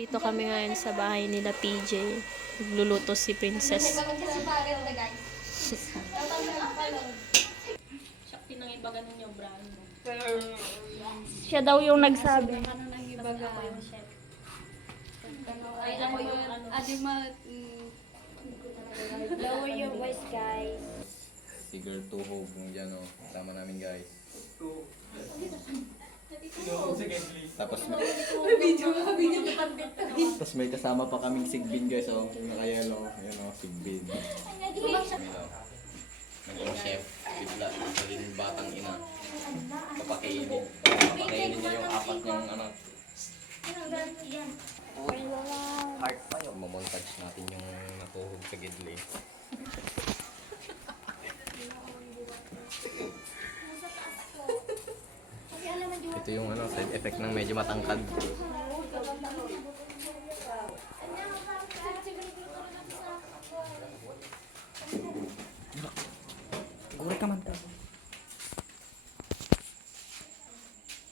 Dito kami ngayon sa bahay nila PJ. Nagluluto si Princess. Shakti nang iba ganun yung brand mo. Siya daw yung nagsabi. Ano nang ibaga? Ako yung chef. Ay, ako yung Lower your voice, guys. Si Girl Tuho kung dyan o. Kasama namin guys. Tapos may kasama pa kaming sigbin guys o. Nakayelo. Ayan o, sigbin. Naging chef. Bigla. Naging batang ina. Papakainin. Papakainin niya yung apat niyang anak. Heart pa yung mamontage natin yung natuhog sa gidli. Ito yung side effect ng medyo matangkad. Gure ka man.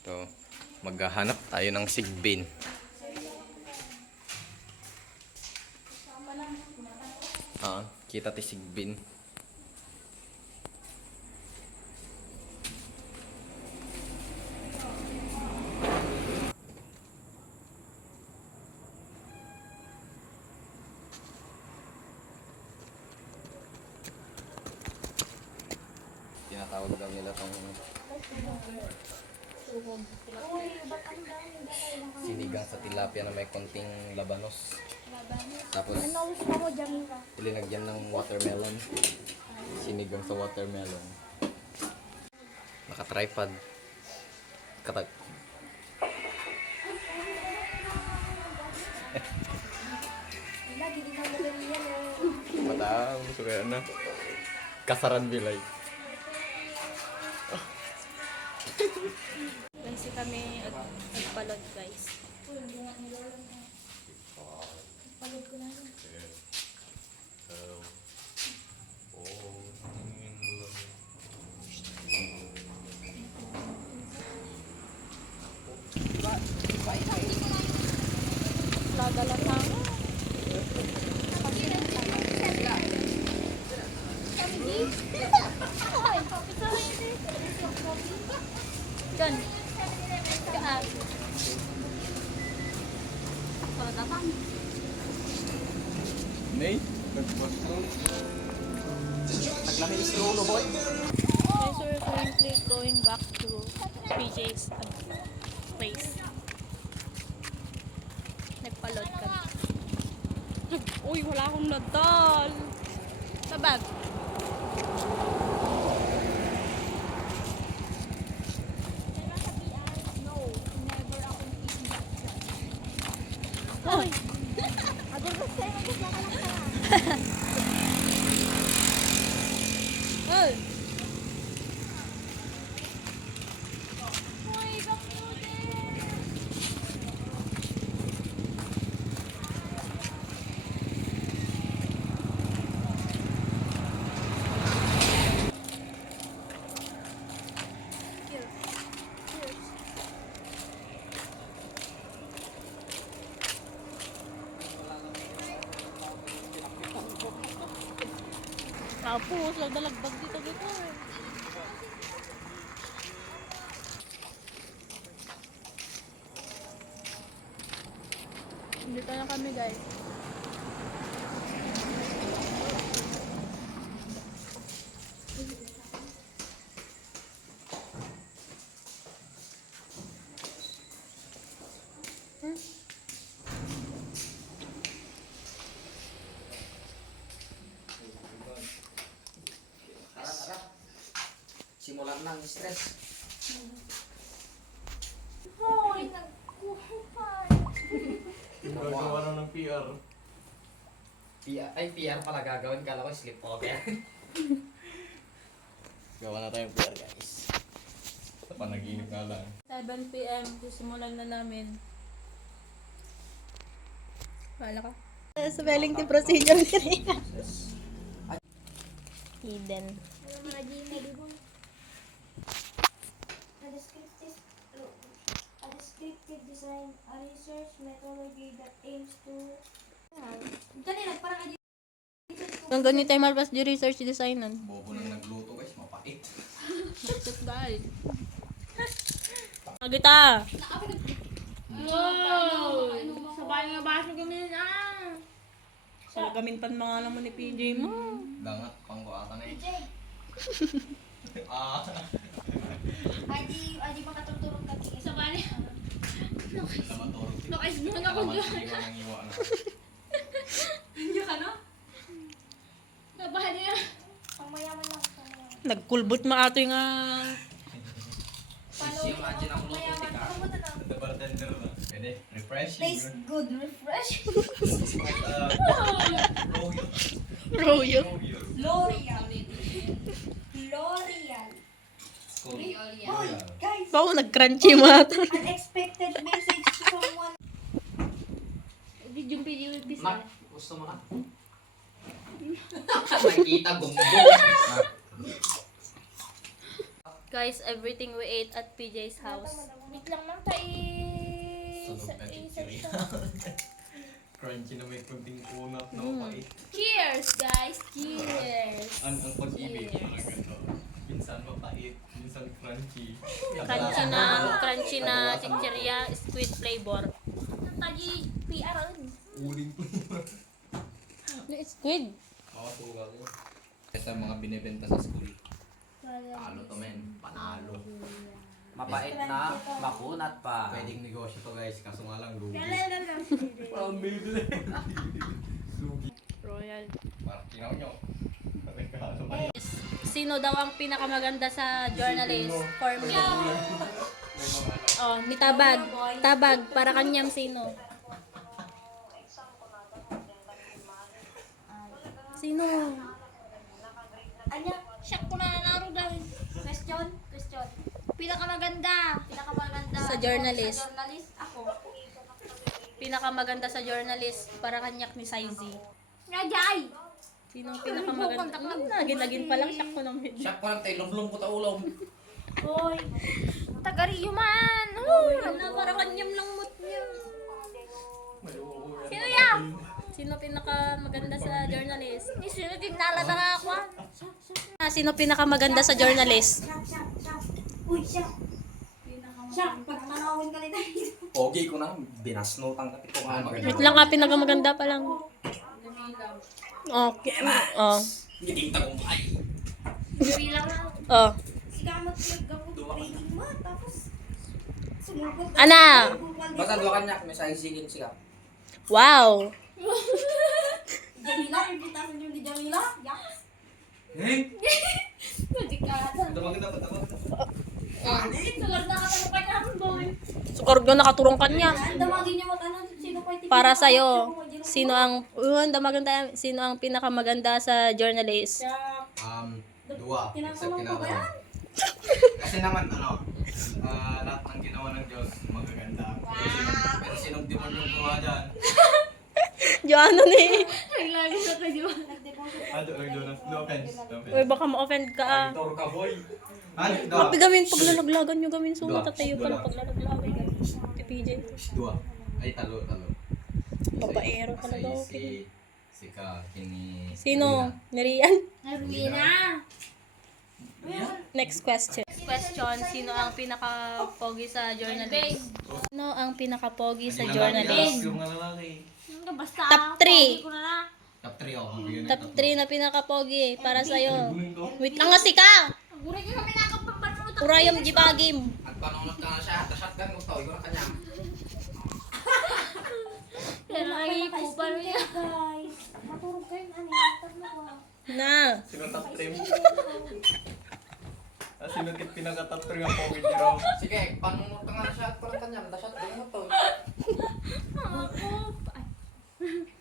Ito, maghahanap tayo ng sigbin. Kita ti sigbin. Tinatawag daw nila tong sinigang sa tilapia na may konting labanos. Tapos ilinagyan ng watermelon. Sinigang sa watermelon. Naka-tripod. Katag. Matang, suka na. Kasaran bilay. Kasi kami nagpalod guys. Palod ko na rin. Lagalan na ako. Gan. Kaan. Nay, nagpasok. Naglamig sa ulo, boy. Guys, we're currently going back to PJ's place. Nagpalod kami. Uy, wala akong nadal. Sa bag. Hoy! Hoy! Tapos, nagdalagbag dito. Dito na kami guys. Simulan ng stress. Hoy, nagkuhupay. Gagawa na ng PR. PR pala gagawin. Kala ko sleepover. Gawa na tayong PR guys. Sa panaginip nga lang. 7 PM, sisimulan na namin. Wala ka? Spelling the procedure ni Eden. descriptive design, a research methodology that aims to... Kanina, parang Ang ganito tayo malpas di research designan. Bobo nang nagluto guys, mapait. Shit guys. Agita. Wow! Sabay nga ba siya ganun Sa gamin pan mga alam mo ni PJ mo. Dangat, pangkuatan na eh. Jay, Ah, ay di makatutulog ka tingin. Sabay niya. lamatoro. Nakaisbang ako dyan. Iwan ang iwan. Hindi ka no? Sabay niya. Pang mayaman lang. Pang mayaman. Nagkulbot maato nga. Sisi, imagine ang luto, Mayaman. tika. Pang na lang. The bartender na. Pwede, refreshing. Tastes good, refresh. Royo. L'Oreal. L'Oreal. Hoy, guys. Bako nag-crunchy mata. Unexpected message to someone. Yung video yung pisa. Mak, gusto mo na? Nakita, gunggong. Guys, everything we ate at PJ's house. Wait lang lang tayo. Sunog na chichiri. Crunchy na may kunting unap na mapait. Cheers, guys! Cheers! Ang pag-ibig, mga ganito. Minsan mapait, minsan crunchy. Crunchy na chichirya, squid flavor. Tagi PR. Uling Squid? ako sugal yun. Sa mga binibenta sa school. Talo to men, panalo. Mapait na, makunat pa. Pwedeng negosyo to guys, kaso nga lang lugi. Royal. Parang kinaw nyo. Sino daw ang pinakamaganda sa journalist for me? Oh, ni Tabag. Tabag, para kanyang sino? Sino? Anya, Siyak ko na nanaro dahil. question? Pinakamaganda. Sa journalist. Sa journalist, ako. Pinakamaganda sa journalist para kanyak ni Saizi. Nga, Jai! Sino ang pinakamaganda? Nagin-lagin pa lang siya ko ng video. Siya ko lang tayo, lumlum ko ta ulong. Hoy. Tagariyo man! Wala, para kanyang lang mut niya. Sino yan? Sino pinakamaganda sa journalist? Ni sino din nalata nga ako? Sino pinakamaganda sa journalist? Siya. Uy, siya. Siya, pagtanawin ka nila. Pogi ko na, binasnutan ka tito nga. Wait lang nga, pinakamaganda pa lang. Okay. Oh. Ngiting tagumpay. Bilang na. Oh. Si Kamot nag-gabot training mo, tapos sumugod. Ana! Basta doon kanyak, may saisigin siya. Wow. Jamila, invitation yung di Jamila. Yes. Hindi ka. Maganda pa tama. Sugar na ka pa niya, boy. Sukor ko nakaturong kanya. Ang damagin niya mo tanong, sino pa yung Para sa'yo, sino ang pinakamaganda sa journalist? Dua. Except Tinatanong ko ba yan? Kasi naman, lahat ng ginawa ng Diyos, magaganda. Pero sinong demonyo yung gawa dyan? Diyan ni. Ay, lagi sa kayo. Nag-deposit. No offense. No Uy, offense. baka ma-offend ka ah. Tor ka, boy. Ano? Kapi gawin paglalaglagan nyo gawin so Dua. matatayo pala paglalaglagan gawin. Kay PJ. Dua. Ay, talo. Babaero pala daw. Si Ka, kini... Sino? Narian? Arwina! Next question. Sino ang pinaka-pogi sa journalist? Sino ang pinaka-pogi sa journalist? Yung lalaki. Basta. Top 3. pogi ko na na. Top 3 ako. Bigyan ng Top 3 na pinaka-pogi para sa'yo. Bunin to. Wait lang nga si Ka! Ang gulay ko na pinakapampano mo. Urayam jibagim. At panunod ka na siya, shotgun ko to, yun na kanya. Yan ang naging po pa rin yan. Guys, matulog kayo. Ano yung tatlo ko? Na. Sino top 3 mo? Sino pinaka-top 3 ang pogi nyo? Sige, panunod ka nga na siya, at parang kanya, shotgun mo to.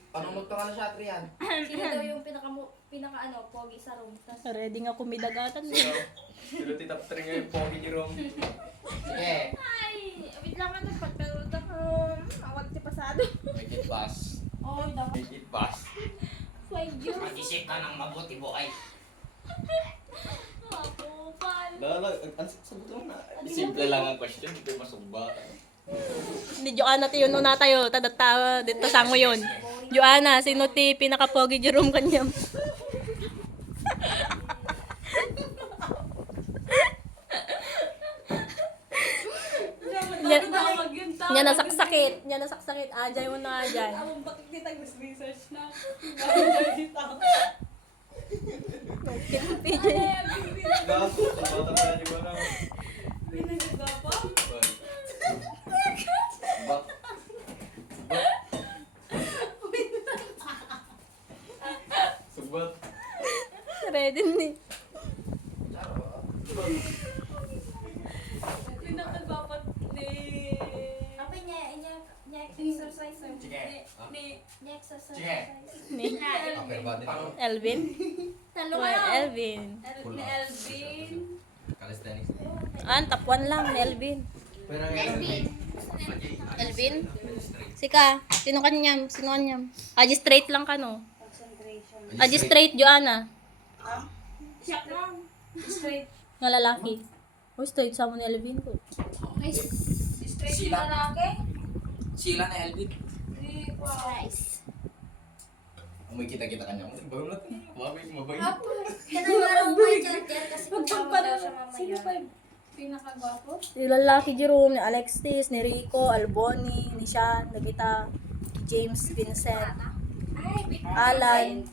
Panunod ka nga na siya, Adrian. Sino daw yung pogi sa room? Tas, Ready nga kumidagatan. Sino top 3 nga yung pogi nyo? Sige, Ay, wait lang ka na pagkaroon ako. Awat si pasado. Make it pass. oh, dapat. Make it pass. Five years. mag-isip ka ng mabuti, boy. Ako, pal. Sagot lang na. Simple lang ang question, hindi masumba. Ni Joanna ti yun na tayo. Tadata dito sa ngayon. Joanna, sino ti pinaka-pogi Jerome kanyam? Nya nasaksakit. Nya nasaksakit. Ajay mo na ajay. Bakit di tayo research na? PJ. Gaso, bata pa niyo ba na? Pinagagapa? Bak. Subat. Ready ni. Pinagagapat ni... Apa niya exercise. Sige. Niya exercise. Sige. Ni Upper body na. Elvin. Talo Why, kayo. Elvin. Ni Elvin. Calisthenics. Top 1 lang ni Elvin. Pero Elvin. Elvin? Sika, sino kanyam? Sino kanyam? Aji straight lang ka no? Aji straight, Joanna. Siya lang. Straight. Nga lalaki. Oh, straight sa mo ni Elvin ko. Straight yung lalaki. Sila na Elvin. May kita-kita kanya. Bago natin. Mabay. Kanang may charger kasi pagpapala daw siya Sino pa mamaya. yung pinakagwapo? Yung lalaki Jerome, ni Alexis, ni Rico, Alboni, ni Sean, Nagita, James, Vincent, Alan,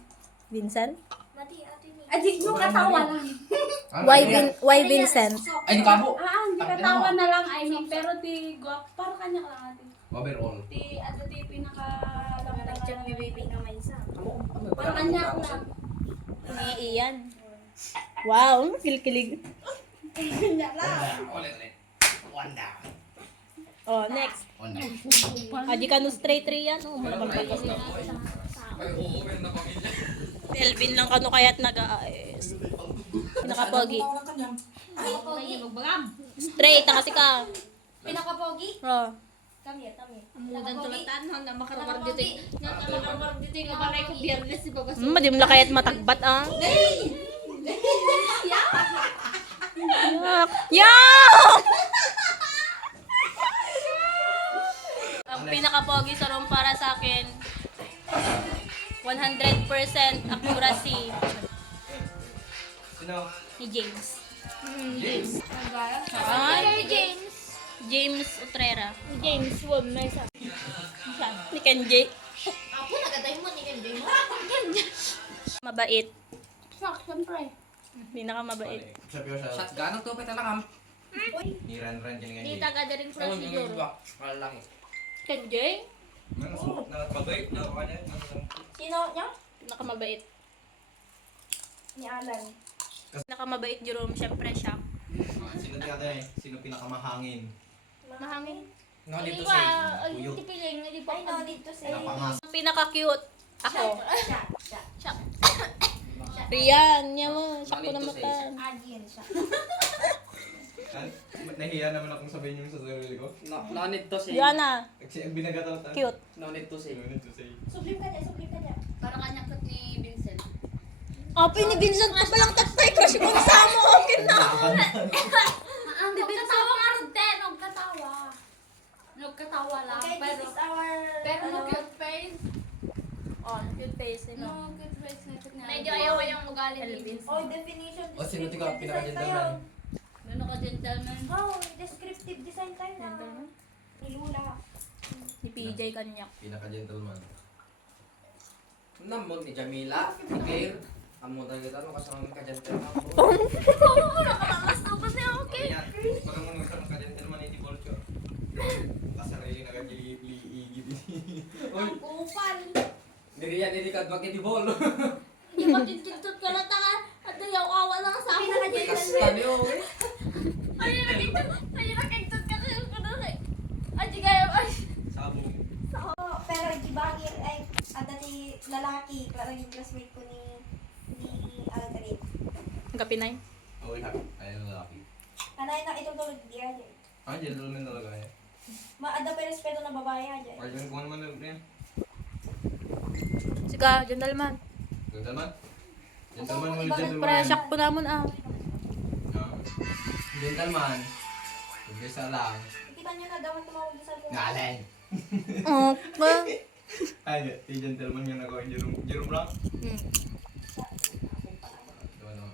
Vincent? Mati, ate ni. Adik mo katawa lang. Y Vincent. Ay, di kabo. Hindi katawa na lang, I mean. Pero ti guwapo. Parang kanya ka lang ate. Overall. Ti pinaka... Nag-check ni baby nga may isa. Parang kanya lang. Ni Ian. Wow, kilig-kilig. Kanya lang. Ulit. Wanda. Oh, next. Wanda. Aji ka no straight Rian. Oh, mabagay kasi. Elvin lang kano kaya't nag-aayos. Pinakapogi. Straight na kasi ka. Pinakapogi? Oh. Come here, come here. Amudan tulatan na makaramar dito. Makaramar dito yung balay ko biyernes si Bagas. Madim la kaya't matagbat ah. Yak! Yak! Ang pinaka-pogi sa room para sa akin, 100% accuracy Sino? ni James. James. Ay, James Utrera. James Won, may isa. Ni Kenji. Ako, nagaday mo ni Kenji mo. Mabait. Shock, syempre. Pinaka-mabait. Sabi ko siya. Shotgun ang tupit na lang. Iran-ran ka nga Di niya. taga na rin Ayun, si yung Joro. iba. Malaki. Kenji? Nakapagay. Nakakanya. Sino niya? Pinaka-mabait. Ni Alan. Pinaka-mabait Jerome, syempre siya. Sino tiyata eh? Sino pinakamahangin? Mahangin. No, Hindi dito ba? sa Ay, hindi piling. Hindi pa. I know dito si... Napangas. Pinaka-cute. Ako. Siya. Rian, niya mo. Siya ko na mata. Adien siya. Nahiya naman akong sabihin yung sa sarili ko. No need to say. Joanna, Kasi ang binagatang tayo. cute. No need to say. Sublim ka niya, sublim ka niya. Parang kanya kat ni Vincent. Oh, pinibinsan ko pa lang tatay. Crush ko sa mo. Okay na. Nagkatawa nga rin din. Nagkatawa. Nagkatawa lang. Okay, this is our... Pero cute face. Oh, cute face. No, cute face na cute na. Medyo ayaw yung ugali ni Vincent. Oh, definition. O, sino descriptive tika? design Pinaka-gentleman. tayo. Ano ka gentleman? Oh, descriptive design tayo na. Ni Lula. Si PJ kanyak. Pinaka-gentleman. Namon ni Jamila, ni Claire. Amo tayo kita, ano kasama ka dyan tayo. Okay. Pag mo nung sa ka-gentleman ni Bolcho. Kasarili na ka-gili-igib. Ang kupal. Diri yan, hindi ka magkidibol. Hindi makikintut ka lang tangan. At ayaw awa lang sa akin. Kasta niyo. Ay, nakikintut ka rin ko na rin. Ay, di kayo. Ay. Sabong. Oh, pero di ba ay dati lalaki, naging classmate ko ni Algarit. Ang kapinay. Okay, ayun na lalaki. Kanay na itong tulog di aja. Ah, gentleman talaga eh. Maada pa respeto na babae aja. Pardon kung ano man yan. Sika, gentleman. Gentleman? Gentleman mo Ibang- gentleman. Presyak po namon ah. Gentleman. Umpisa lang. kita niyo na daw tumawag sa cellphone. Ngalay. Okay. Ay, si gentleman nga nagawa. Jerome lang. Hmm. Ito ano.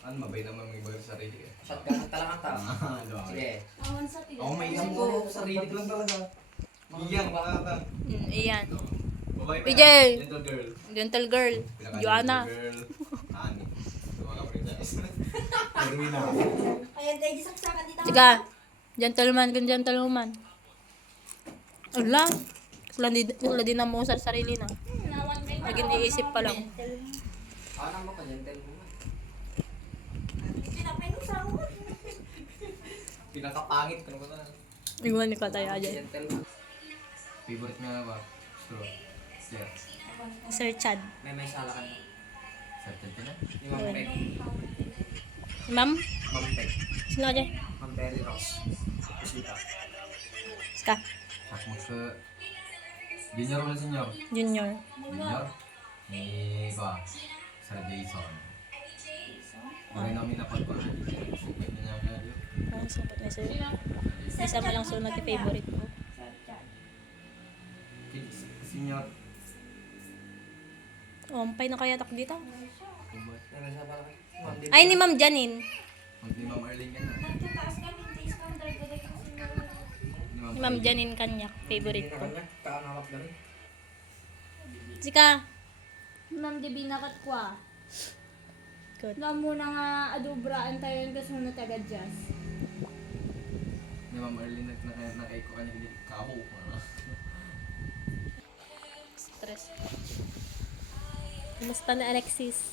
Ano, mabay naman may iba sa sarili eh. Shotgun ang talaga ta. Sige. Awan sa tila. Ako may isang ko. Sarili ko lang talaga. Iyan, baka ka. Iyan. Babae pa PJ. yan. Gentle girl. Gentle girl. Joanna. Girl. Ani. Ito mga princess. Erwin na. Ayan, tayo di saksakan dito. Sige. Gentleman kung gentlewoman. Ala. Wala din na mo sa sarili na. Nawan kayo. Naging iisip pa lang. Ano mo ka gentle woman? Pinapay mo sa ako. Pinakapangit ka na. Iwan ni Kataya dyan. Gentle woman. Favorite nga na ba? Straw. Yeah. Sir Chad. May sala ka na. Certain ka na? Ni Ma'am Peg. Ma'am? Ma'am Peg. Sino ka dyan? Ma'am Perry Ross. Kusita. Ska. Sak mo sa... Junior wala senior? Junior. Junior? Ni ba? Sir Jason. Pagay namin napagpag. Secret na niya nga yun. Ang sapat na sir. Isa pa lang sunod yung favorite ko. Senior. Ompay na kaya tak dito. May sala ka. Ma'am Dib. Ay, ni Ma'am Janine. Magdi Ma'am Arlene ka na. Nagtataas kami sa standard ko dahil kasi Ni Ma'am Janine Kanyak. Favorite Hindi ko. na kanya. Kaangawak ganun. Sika. Ma'am Divina Katkwa. Good. Nga muna nga adubraan tayo yung kasunod agad jazz. Ni Ma'am Arlene nakaiko ka niya kao. Stress. Kumusta na Alexis?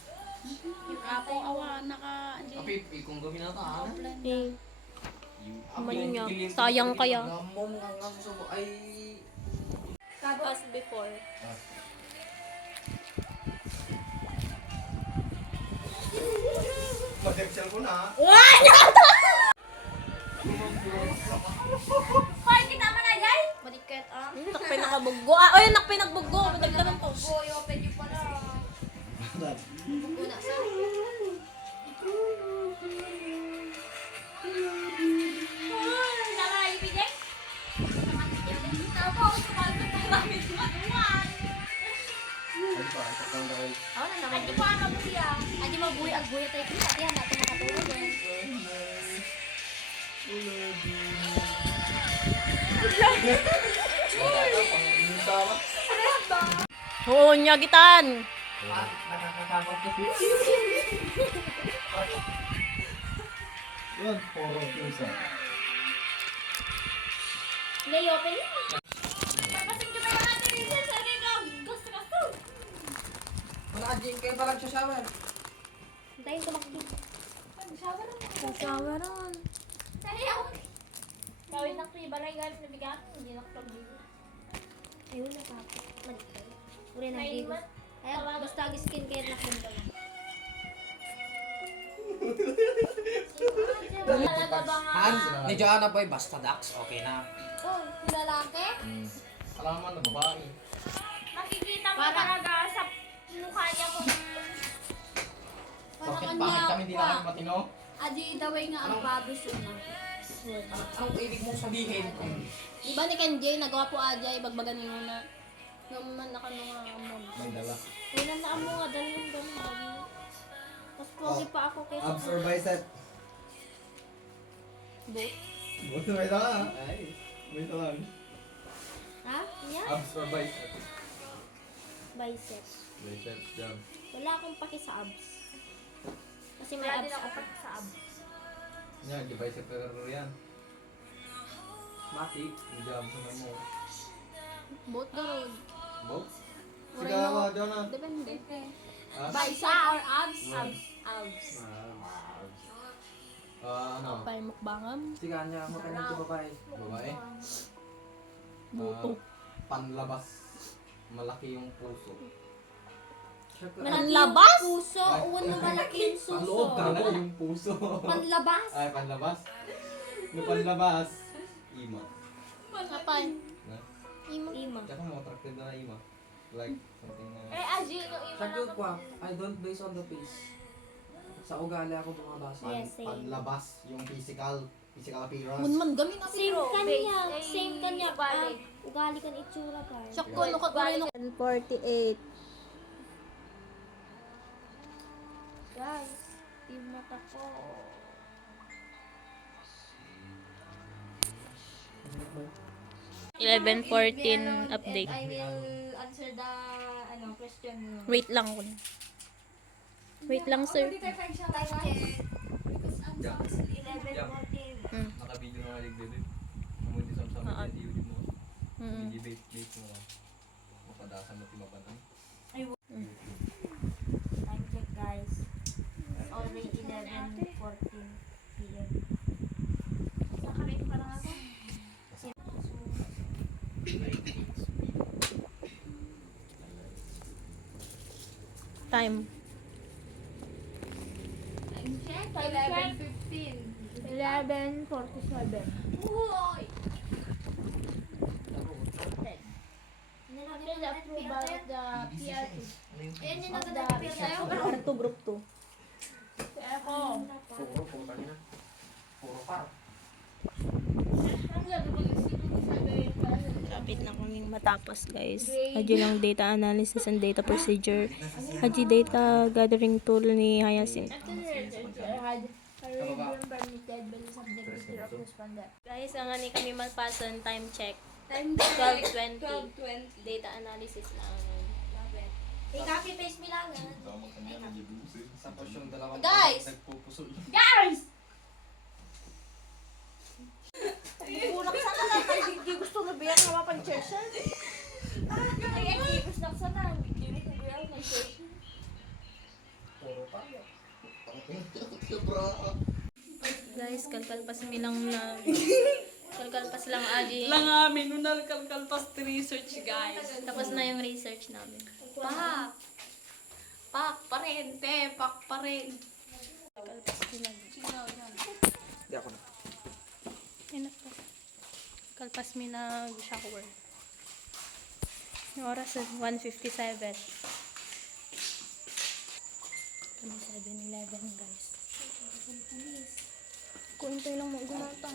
Yung ako awa naka Kapit, ikong gawin na ta. Eh, Aman niya. Sayang kaya. Gamom nga susubo ay... As before. Mag-excel ko na. Hoy, kita mo na guys! Balikat ah. Nakpay nakabuggo. Ah, oy, nakpay nagbuggo. Badag naman to. Boy, open niyo pala. Una sa. Tama na ibigay? Tama ako sumalot ng gamit mo. Ano pa? Ito pang dahil. Ako na naman. Hindi ko ano buya. Adi mabuhay ang buhay tayo kita. Yan, natin makatulog yan. Oo, nyagitan. Nakakatakot ko. Yun, puro pusa. Hindi, open yun. Papasin ko pa yung ato rin sa sarili ko. Gusto. Naka-jing kayo palang sa shower. Tayo tumakbo. Mag-shower na. Sawa ron. Sayaw. Gawin na ko yung balay galing na bigat. Hindi na ko dito. Ayun na papo. Malikay. Uri na May bigo. iman. Ayun, basta skincare na kundo. Talaga ba nga? Ni Joanna Boy, basta Dax, okay na. Oh, yung lalaki? Alam mo na babae. Makikita mo talaga sa mukha niya kung Bakit kami hindi namin matino? adi the way nga ang babis yun na. Anong ibig mong sabihin? Iba ni Ken J, nagawa po adya, ibagbagan niyo na. Naman na kano nga amon. May dala. Kaya nandaan mo nga dali yung ganun lagi. Mas pogi pa ako kaysa Abs or bicep? Both. Buti may dala. Ay, may dala. Ha? Yan? Abs or bicep? Biceps. Bicep, jam. Wala akong paki sa abs. Kasi may wala abs din ako ako. pati sa abs. Yan, di bicep pero yan. Mati, hindi abs naman mo. Both garod. Both? Or Sige no. ako, Jonah. Depende. Ah? Bicep or abs? Abs. Abs. Ano? Pay mukbangam. Sige, anya mo kayo ng babae. Babae? Buto. Panlabas. Malaki yung puso. Ang labas? Puso, uwan na malaki yung Panloob suso. ka na yung puso. Panlabas. Ay, panlabas. Yung panlabas. Ima. Kapay. Na? Ima. Tsaka mo, attracted na ima. Like, something na... Eh, Aji, nung iba Sagot na ko, I don't base on the face. Sa ugali ako bumabasa. Yes, same. Panlabas, yung physical appearance. Munman gamin na Same pero. kanya. Base, Same kanya. ugali. Ugali kan itsura ka. Siyak ko, ano ka rin 48. Guys, yung mata ko. 11:14 update. I will answer the question mo. Wait lang ko. Wait lang, sir. Time check. Yeah. 11:14. Naka-video na nga ligdili. Namundi sa Oo. mga video mo. Mm. Debate mo. Mapadasan mo timapatan. Time check, guys. It's already 11:14 p.m. Nakaready pa lang ako. Time. Time check. 11:15. 11:47. Uy! After the approval of the PRT. Ayan yung nagdadapit sa'yo. R2 group 2. Ako. Puro, puta niya. Puro par. Ang sabi ko yung sabi para sa Lapit na kaming matapos, guys. Hadyo lang data analysis and data procedure. Hadyo data gathering tool ni Hyacinth. after the research, I had a review permitted by the subject teacher of respondent. Guys, ang ani kami magpasan time check. Time 12:20. 12:20. Data analysis lang. I-copy paste mo lang. Tapos yung dalawang Guys! nagpupusol. Guys! Kulang sana lang. Hindi gusto na biyak na mapag-session. Ay, hindi gusto ko sana. Hindi ko bilang ng session. Puro par. Guys, kalkal pa similang na... kalkal pa silang aji. Lang amin, nung kalkalpas research, guys. Tapos na yung research namin. Pak! Pak pa rin, te. Pak pa rin. Kalpas sila. Hindi ako na. Ayun po. Kalpas mi nag-shower. Yung oras 1:57. Kami 7-11, guys. Kuintay lang mo gumata.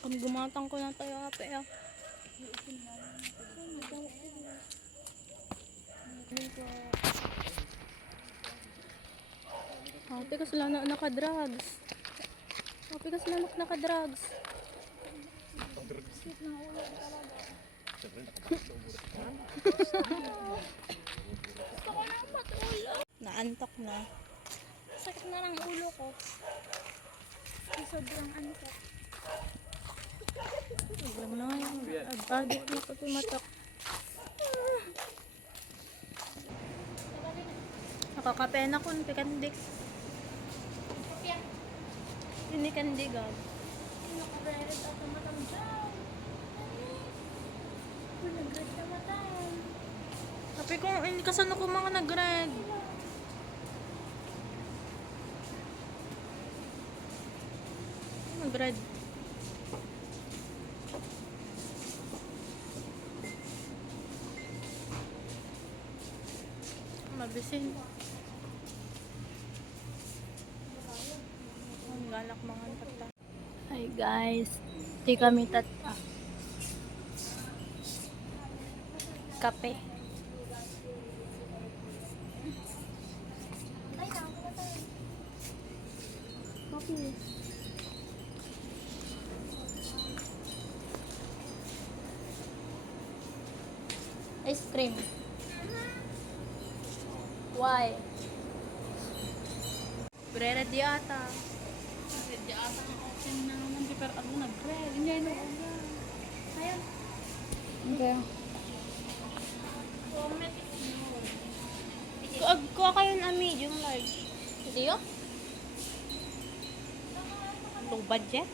Kung gumatang ko na tayo ape ah. Ape ka sila na naka-drugs. Ape ka sila naka-drugs. Naantok na. Sakit na ng ulo ko. Sobrang antok. Sobrang na yun. Agbadik na ko tumatak. Nakakapena ko ng pikandik. Yun ni kandigag. Nakarered ako matang dyan. Nag-red na matang. Sabi ko, hindi kasano ko mga nag-red. Nag-red. Mabisin. Ang galak mga pagta. Hi guys. Di kami kape. Coffee. Ice cream. Why? Brera di ata. Di ata ang open na naman. Di pero ano nag-red. Hindi na ako. Ayun. Okay. Kuha kayo na medium large. Hindi yun? Low budget?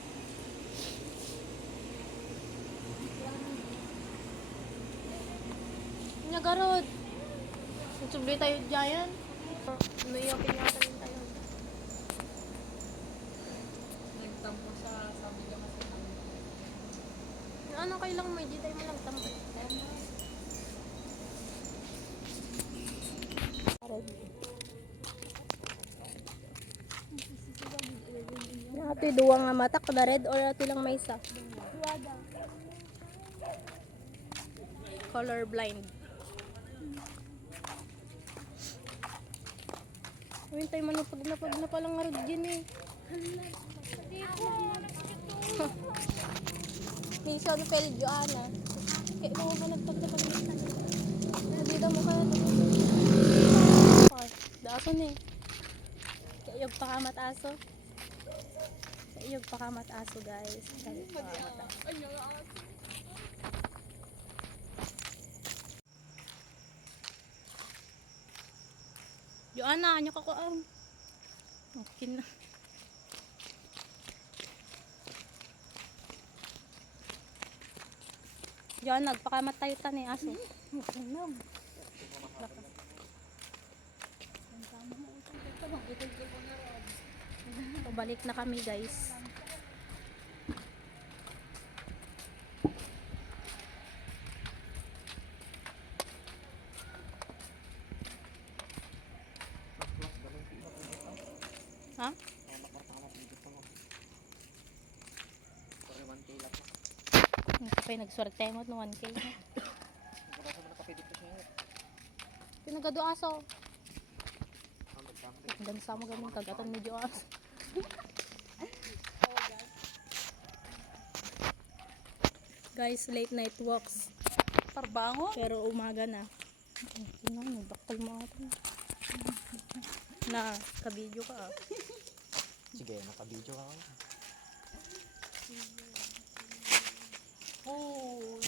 Nagarod. Nagsubli tayo dyan. Umiyokin yata rin tayo. Nagtampo sa sabi ka kasi. Ano kailang may di tayo malagtampo? Ito duwa nga mata kada red or ito lang may isa. Color blind. Uy, tayo man pag na palang nga rin dyan eh. Mission failed, Joanna. Kaya mo ba nagpagdapag-litan? Nabida mo kaya ito. Ay, dason eh. Kaiyog pakamat aso. Kaiyog pakamat aso guys. Kaiyog pakamat aso. Joanna, anyo ka ko ang. Okay na. Joanna, nagpakamat tayo tan eh aso. So, balik na kami guys. Ha? Okay, nagsurat tayo mo no 1K. Pinagado aso. Dan sama gaming kagatan medyo aso. Guys, late night walks. Parbango. Pero umaga na. Sino nagbakal mo ako. Na, ka-video ka ah. Sige, naka-video ka. Oh.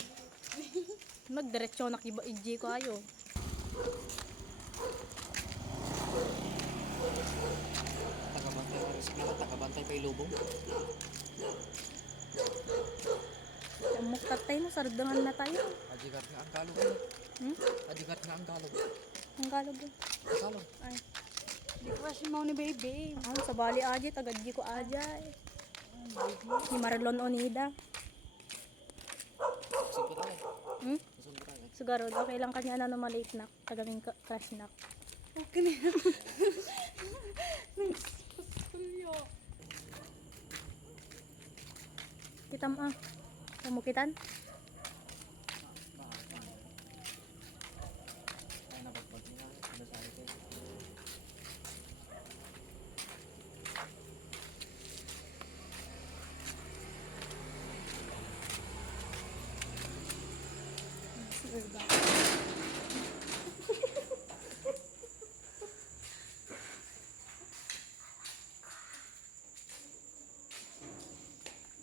Nagdiretso na kiba iji ko ayo. Tagabantay pa ilubong. Amok tatay mo, sardangan na tayo. Adigat nga ang galog. Adigat nga ang galog. Ang galog eh. Galog. Ay, Di crush mo ni baby. sa bali aji, tagadji ko ajay. Ni Marlon Onida. Siguro ay. Siguro ay. Siguro, okay lang kanya na malate na. Tagaming crush na. Okay na yan. Kita mo ah. Kamukitan? Ay, napagpag niya. Ano sabi ko?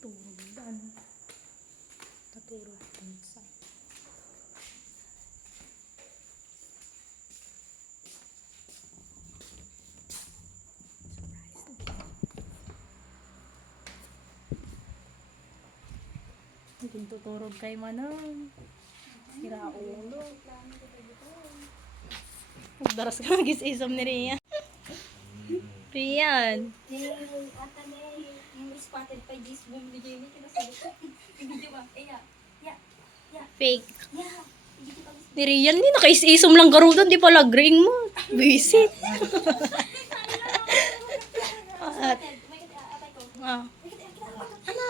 Turudan. Naturod sa. Hindi tuturog kay Manong. Sira ulo. Daras ka nag-isisam ni Rian. Rian. Yung ata na yung spotted pa G's boom ni Jenny. Kinasabi ko. Video ba? Iya. Fake. Yeah. Video pa. Ni Rian, ni nakaisisam lang garudan. Di pala gring mo. Visit. At, May atay ko. ah. Ano?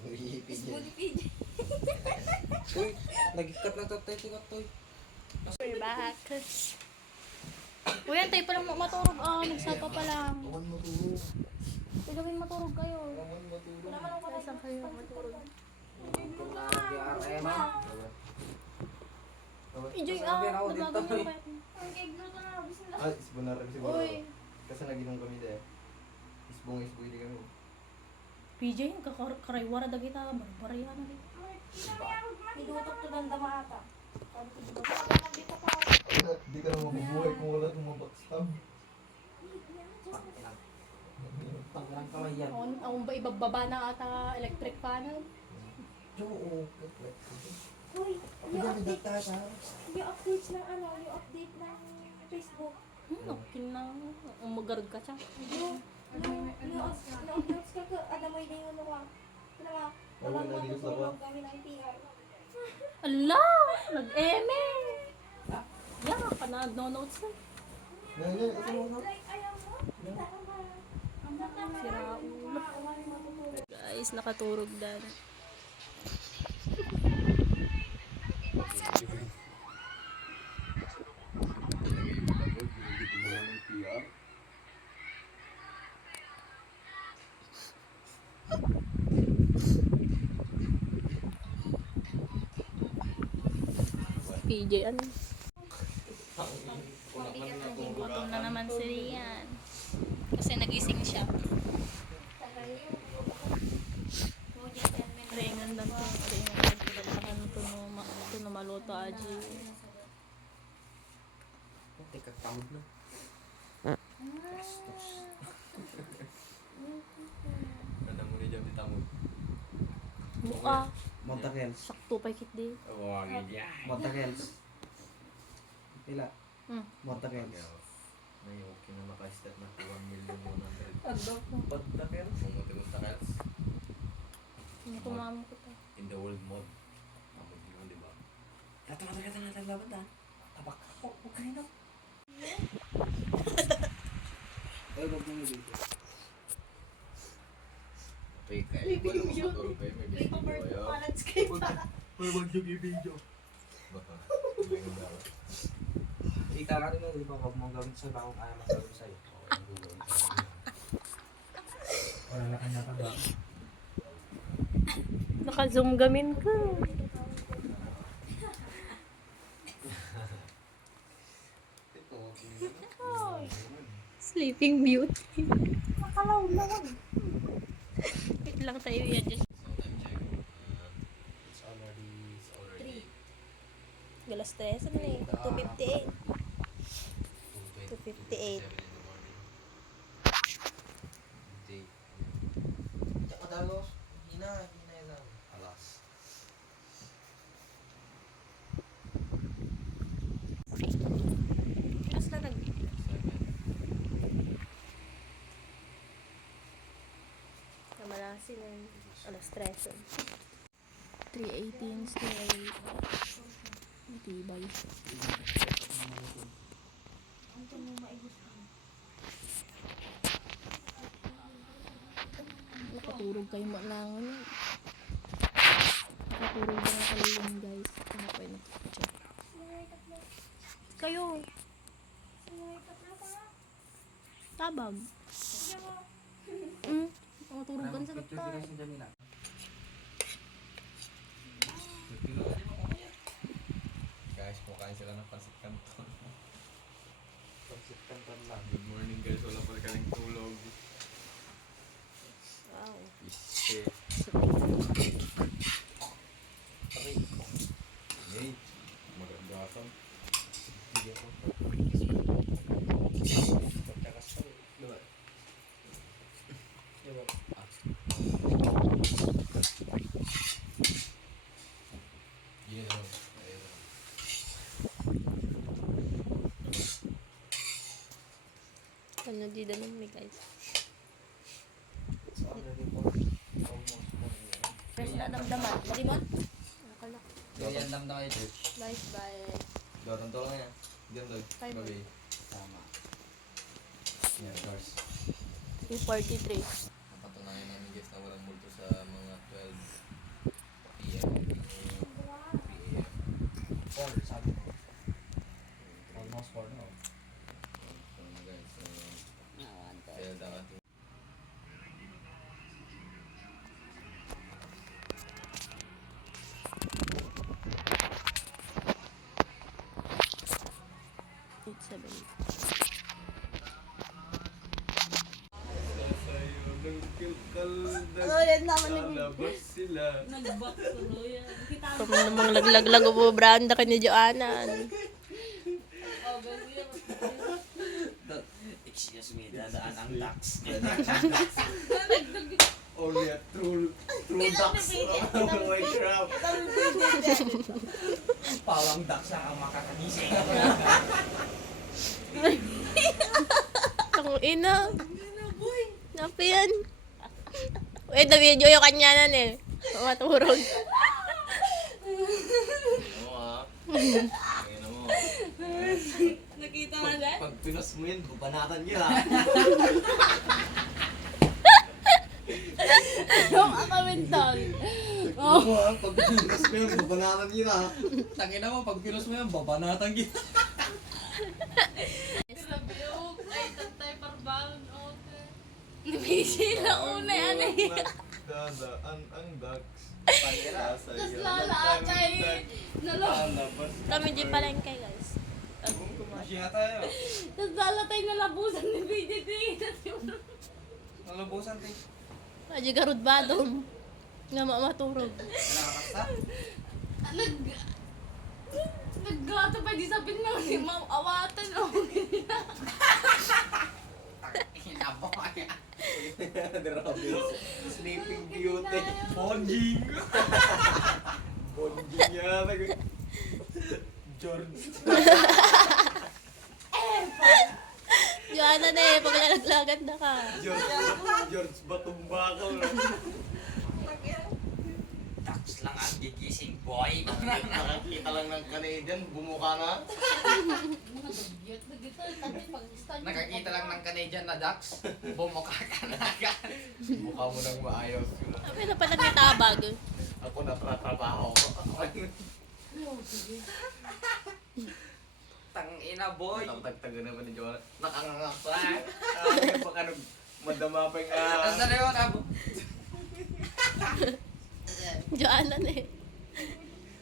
Bully page. Uy, nagikat na tatay tikat toy. We're back. Uy, antay pa lang maturog. Ah, nagsapa pa lang. Awan mo turo. Gawin maturog kayo. Awan mo turo. Saan kayo maturog? Enjoy ah. Nagagawin pa. Ang keglo na nga. Bisin lang. Ah, isbunar rin siguro. Uy. Kasi naginom kami deh. Isbuy di kami. PJ, kakaraywara da kita. Barbariya na rin. Nilutok to ng dama ata. Sabi ko, diba? Dito pa. Di ka na mabubuhay kung wala itong mabakstab. Tanggalan kamay yan. Ang ba ibababa na ata electric panel? Oo. Uy, yung update. Yung update ng ano, yung update ng Facebook. Okay na. Umagarod ka siya. Yung uploads ka ko, alam mo yun yung ano ka. Ano ka? Walang matutulog kami ng PR. Ala! Nag-eme! Yan, panag-no-notes na. Yan, ito mo na. Like, ayaw mo? Kita ka ba? Ang bata Sira ulo. guys, nakaturog dan. PJ, ano? Gutom na naman si Rian. Kasi nagising siya. Ringan lang po. Ringan lang po. Dalakan ito na maluto aji. Teka, tamad na. Ganda mo ni Jam di tamod. Mukha. Montakels. Sakto pa kit di. Huwag yan. Montakels. Pila? Hmm. Montakels. May okay na maka-step na 1 million mo na. Montakels? Pumunta ka Ano kumamo ko ta? in the world mode. Tamod mo, di ba? Laban ta. Tabak ako. Okay na. Ay, wag mong dito. Okay, kaya iba yung matulog kayo. May video kayo. Uy, wag yung i-video. Baka. Ngayon daw. Ika ka rin mo, di ba? Wag mong gawin sa bakong kaya magawin sa'yo. Wala na kanya ka ba? Naka-zoom gamin ka. Sleeping Beauty. Makalaw naman. Wait lang tayo i-adjust. It's already. Galas 3, ano eh? 2:58. 2:58. Kadalos, hina lang. Alas. Galas na nag... Namalasin eh. Alas 3. 3:18 still. Matibay. Nakaturog kayo malangan eh. Nakaturog na kayo yun guys. Ano pa yun? Check. Kayo. Tabag. Nakaturugan sa Picture doktor. kita si Jamila. Guys, mukhain sila ng pansit canton. Pagsit kantan lang. Good morning guys, wala pala kaming tulog. Wow. Iste. Hey, magagasan. Hindi ako. Pagkakas pa rin. Diba? Diba? Yun lang. Ayun lang. Ano di naman may guys. It's already almost 4 years. Fresh na damdaman. Di ba? Nakalak. Ganyan lang na kayo. Life by Dotang tulong yan. Diyan doy. Time. Babi. Tama. Yeah, cars. 2:43. Napatunayan namin guys na walang multo sa mga 12 p.m. 3 a.m. 4, sabi ko. Almost 4 na. So guys, kaya dapat Oh, yan naman labas sila. Nag-back tuloy. Kita Kung namang laglag-lag mo, branda ka ni Joannan. Excuse me, dadaan ang tax. Only a true ducks. Oh my crap. Pawang ducks lang ang makakagising. Ang ina. Napa yan? Wait, na-video yung kanyanan eh. Maturog. Ano ah? Ano mo? nakita mo na? Pag pinos mo yun, bubanatan niya. Yung ako dental. Oh. Mo ah, pag pinos mo yun, babanatan kita. Tangina mo, pag pinos mo yun, babanatan kita. Sabi yung, ay, tantay parbalon, okay. Nabisi na una yan eh. Dadaan ang ducks. Pangira sa Tapos iyo. lalatay. Kami di palengke guys. Masya tayo. Tapos lalatay na labusan ni BJT. Nalubusan tayo. Aji garud badong. Nga maturog. Nakakasta? Naggato pa di sabihin mo ni Ma'am awatan o. Inaboy. The Robins. Sleeping Beauty. Bonding. Bonding yan. George. Joanna na eh, paglalaglagan na ka. George Batumbakaw. Tax lang ang gigising, boy. Nakakita lang ng Canadian, bumuka na. Mga dugyot na gito. Tapi pag-stand Nakakita lang ng Canadian na ducks. Bumukha ka na agad. Mukha mo nang maayos. Kami na pala nagtabag. Ako natratrabaho. Tangina, boy. Ang tagtaga naman ni Joanna. Nakangangaksa. Baka madama pa yung Ano na yun, abo? Joanna na eh.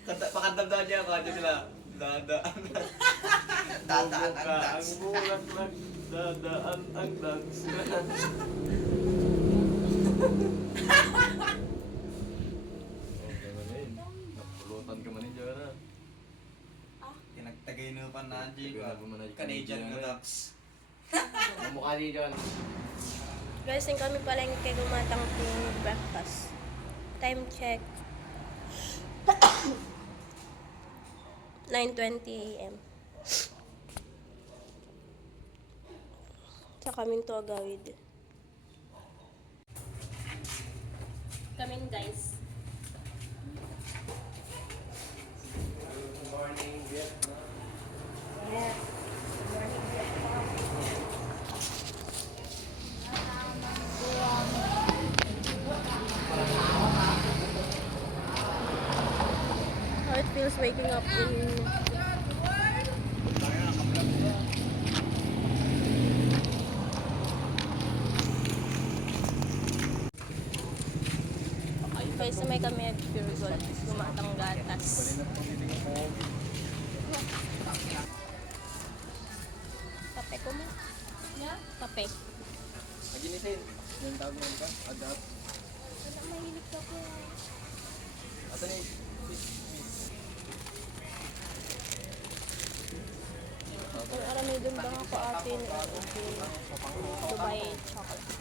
Pakandamdaan niya, kanya sila. Dadaan. Dadaan ang Bumuka ducks. ang bulaklak. Dadaan ang ducks. Okay man yun. Napulutan ka man ni Joanna. Tinagtagay na pa na, Jay. Tagay na pa man na, Canadian na Canadian. ducks. Mamukha ni Joanna. Guys, yung kami palengke gumatang yung breakfast. Time check. 9:20 AM. Sa kaming to agawid. Kamin guys. Good morning, Vietnam. Yes. Good morning, Vietnam. How it feels waking up in guys, may kami at Pure Gold. Gumatang gatas. Kape ko mo? Kape. Aginisin. Yung tawag mo ka? Adat. Wala, mahilig ka po. Asan eh? Kung aramay dun ba ako atin, Dubai chocolate.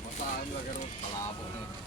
Masaan lagi rin. Palabok na eh.